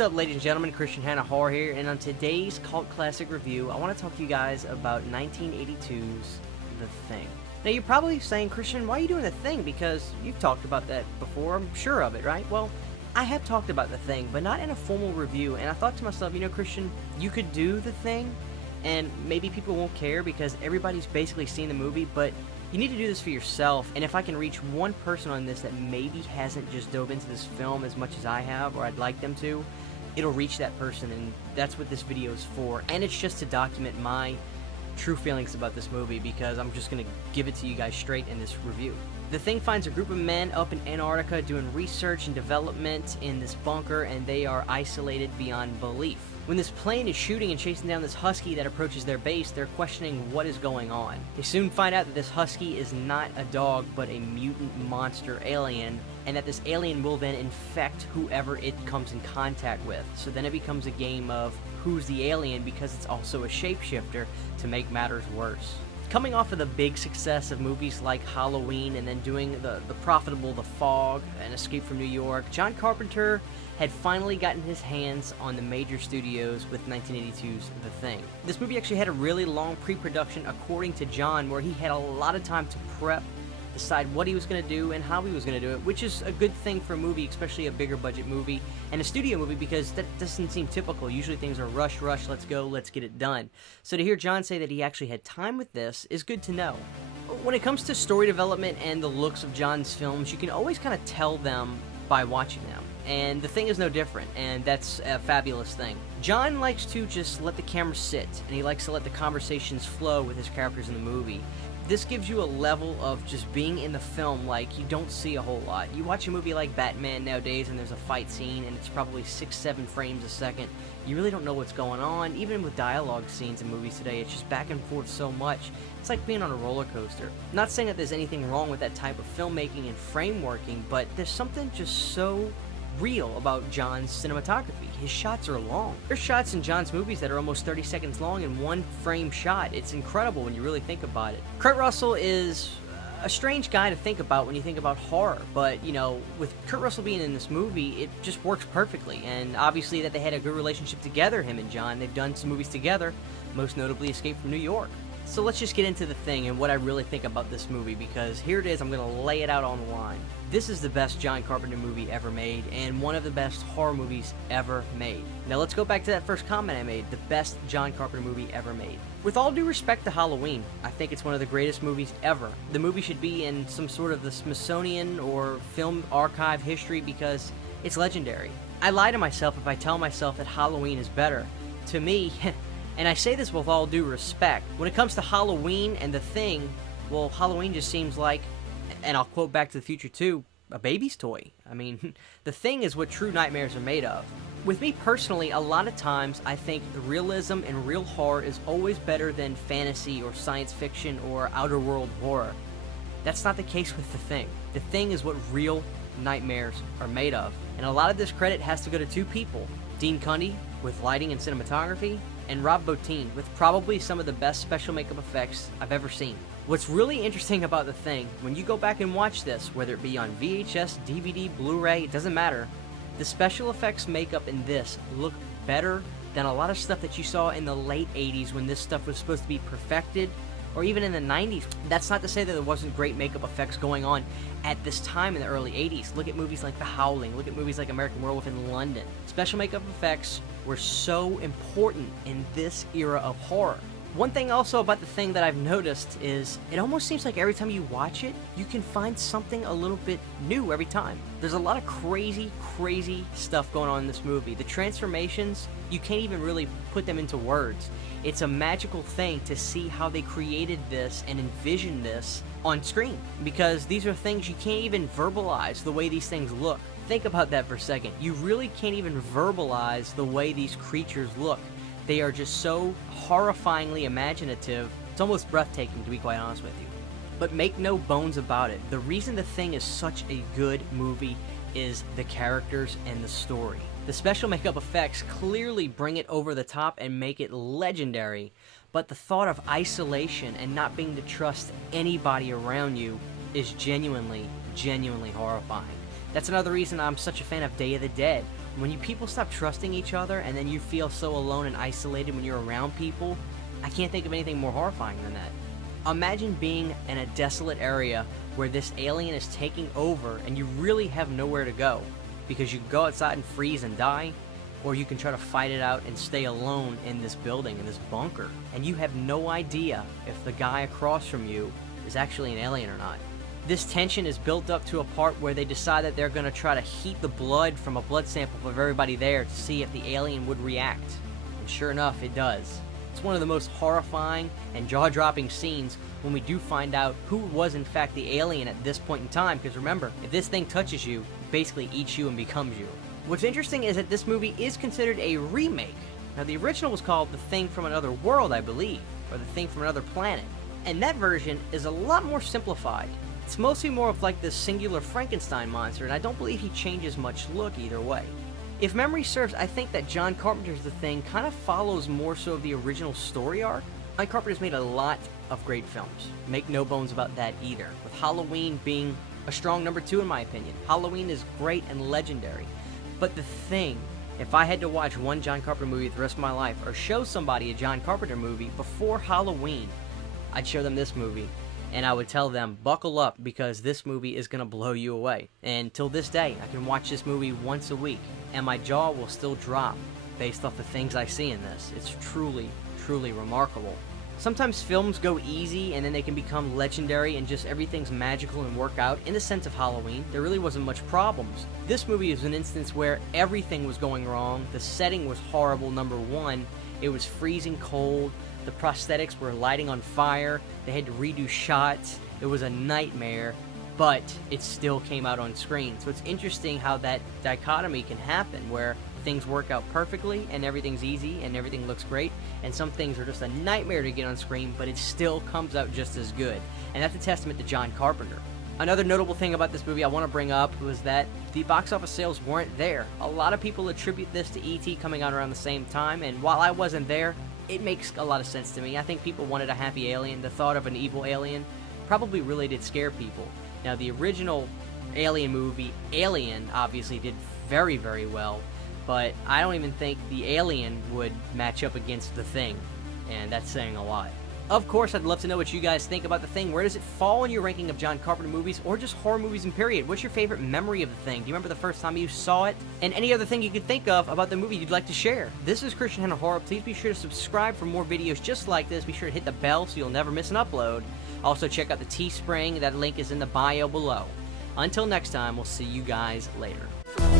What's up, ladies and gentlemen? Christian Hannah Horror here, and on today's Cult Classic Review, I want to talk to you guys about 1982's The Thing. Now, you're probably saying, Christian, why are you doing The Thing? Because you've talked about that before, I'm sure of it, right? Well, I have talked about The Thing, but not in a formal review, and I thought to myself, you know, Christian, you could do The Thing, and maybe people won't care because everybody's basically seen the movie, but you need to do this for yourself, and if I can reach one person on this that maybe hasn't just dove into this film as much as I have, or I'd like them to, it'll reach that person, and that's what this video is for. And it's just to document my true feelings about this movie, because I'm just going to give it to you guys straight in this review. The Thing finds a group of men up in Antarctica doing research and development in this bunker, and they are isolated beyond belief. When this plane is shooting and chasing down this husky that approaches their base, they're questioning what is going on. They soon find out that this husky is not a dog, but a mutant monster alien, and that this alien will then infect whoever it comes in contact with. So then it becomes a game of who's the alien, because it's also a shapeshifter, to make matters worse. Coming off of the big success of movies like Halloween and then doing the profitable The Fog and Escape from New York, John Carpenter had finally gotten his hands on the major studios with 1982's The Thing. This movie actually had a really long pre-production, according to John, where he had a lot of time to prep, decide what he was going to do and how he was going to do it, which is a good thing for a movie, especially a bigger budget movie and a studio movie, because that doesn't seem typical. Usually things are rush, let's go, let's get it done. So to hear John say that he actually had time with this is good to know. When it comes to story development and the looks of John's films, you can always kind of tell them by watching them. And The Thing is no different, and that's a fabulous thing. John likes to just let the camera sit, and he likes to let the conversations flow with his characters in the movie. This gives you a level of just being in the film like you don't see a whole lot. You watch a movie like Batman nowadays and there's a fight scene and it's probably 6-7 frames a second. You really don't know what's going on. Even with dialogue scenes in movies today, it's just back and forth so much. It's like being on a roller coaster. Not saying that there's anything wrong with that type of filmmaking and frameworking, but there's something just so real about John's cinematography. His shots are long. There's shots in John's movies that are almost 30 seconds long in one frame shot. It's incredible when you really think about it. Kurt Russell is a strange guy to think about when you think about horror, but you know, with Kurt Russell being in this movie, it just works perfectly. And obviously that they had a good relationship together, him and John. They've done some movies together, most notably Escape from New York. So let's just get into The Thing and what I really think about this movie, because here it is, I'm going to lay it out on the line. This is the best John Carpenter movie ever made, and one of the best horror movies ever made. Now let's go back to that first comment I made, the best John Carpenter movie ever made. With all due respect to Halloween, I think it's one of the greatest movies ever. The movie should be in some sort of the Smithsonian or film archive history because it's legendary. I lie to myself if I tell myself that Halloween is better. To me, and I say this with all due respect, when it comes to Halloween and The Thing, well, Halloween just seems like, and I'll quote Back to the Future 2, a baby's toy. I mean, The Thing is what true nightmares are made of. With me personally, a lot of times I think the realism and real horror is always better than fantasy or science fiction or outer world horror. That's not the case with The Thing. The Thing is what real nightmares are made of. And a lot of this credit has to go to two people. Dean Cundey with lighting and cinematography, and Rob Bottin with probably some of the best special makeup effects I've ever seen. What's really interesting about The Thing, when you go back and watch this, whether it be on VHS, DVD, Blu-ray, it doesn't matter, the special effects makeup in this look better than a lot of stuff that you saw in the late 80s when this stuff was supposed to be perfected, or even in the 90s. That's not to say that there wasn't great makeup effects going on at this time in the early 80s. Look at movies like The Howling, look at movies like American Werewolf in London. Special makeup effects were so important in this era of horror. One thing also about The Thing that I've noticed is it almost seems like every time you watch it, you can find something a little bit new every time. There's a lot of crazy stuff going on in this movie. The transformations, you can't even really put them into words. It's a magical thing to see how they created this and envisioned this on screen, because these are things you can't even verbalize the way these things look. Think about that for a second. You really can't even verbalize the way these creatures look. They are just so horrifyingly imaginative, it's almost breathtaking, to be quite honest with you. But make no bones about it, the reason The Thing is such a good movie is the characters and the story. The special makeup effects clearly bring it over the top and make it legendary, but the thought of isolation and not being to trust anybody around you is genuinely horrifying. That's another reason I'm such a fan of Day of the Dead, When you people stop trusting each other and then you feel so alone and isolated when you're around people, I can't think of anything more horrifying than that. Imagine being in a desolate area where this alien is taking over and you really have nowhere to go because you can go outside and freeze and die, or you can try to fight it out and stay alone in this building, in this bunker, and you have no idea if the guy across from you is actually an alien or not. This tension is built up to a part where they decide that they're going to try to heat the blood from a blood sample of everybody there to see if the alien would react. And sure enough, it does. It's one of the most horrifying and jaw-dropping scenes when we do find out who was in fact the alien at this point in time, because remember, if this thing touches you, it basically eats you and becomes you. What's interesting is that this movie is considered a remake. Now, the original was called The Thing from Another World, I believe, or The Thing from Another Planet, and that version is a lot more simplified. It's mostly more of like this singular Frankenstein monster, and I don't believe he changes much look either way. If memory serves, I think that John Carpenter's The Thing kind of follows more so of the original story arc. John Carpenter's made a lot of great films. Make no bones about that either, with Halloween being a strong number 2 in my opinion. Halloween is great and legendary, but The Thing, if I had to watch one John Carpenter movie the rest of my life, or show somebody a John Carpenter movie before Halloween, I'd show them this movie. And I would tell them, buckle up, because this movie is going to blow you away. And till this day, I can watch this movie once a week, and my jaw will still drop based off the things I see in this. It's truly, truly remarkable. Sometimes films go easy, and then they can become legendary, and just everything's magical and work out. In the sense of Halloween, there really wasn't much problems. This movie is an instance where everything was going wrong. The setting was horrible, number one. It was freezing cold. The prosthetics were lighting on fire. They had to redo shots. It was a nightmare, but it still came out on screen. So it's interesting how that dichotomy can happen, where things work out perfectly and everything's easy and everything looks great, and some things are just a nightmare to get on screen, but it still comes out just as good. And that's a testament to John Carpenter. Another notable thing about this movie I want to bring up was that the box office sales weren't there. A lot of people attribute this to E.T. coming out around the same time, and while I wasn't there, it makes a lot of sense to me. I think people wanted a happy alien. The thought of an evil alien probably really did scare people. Now, the original Alien movie, Alien, obviously did very, very well, but I don't even think the Alien would match up against The Thing, and that's saying a lot. Of course, I'd love to know what you guys think about The Thing. Where does it fall in your ranking of John Carpenter movies, or just horror movies in period? What's your favorite memory of The Thing? Do you remember the first time you saw it? And any other thing you could think of about the movie you'd like to share. This is Christian Henna Horror. Please be sure to subscribe for more videos just like this. Be sure to hit the bell so you'll never miss an upload. Also, check out the Teespring. That link is in the bio below. Until next time, we'll see you guys later.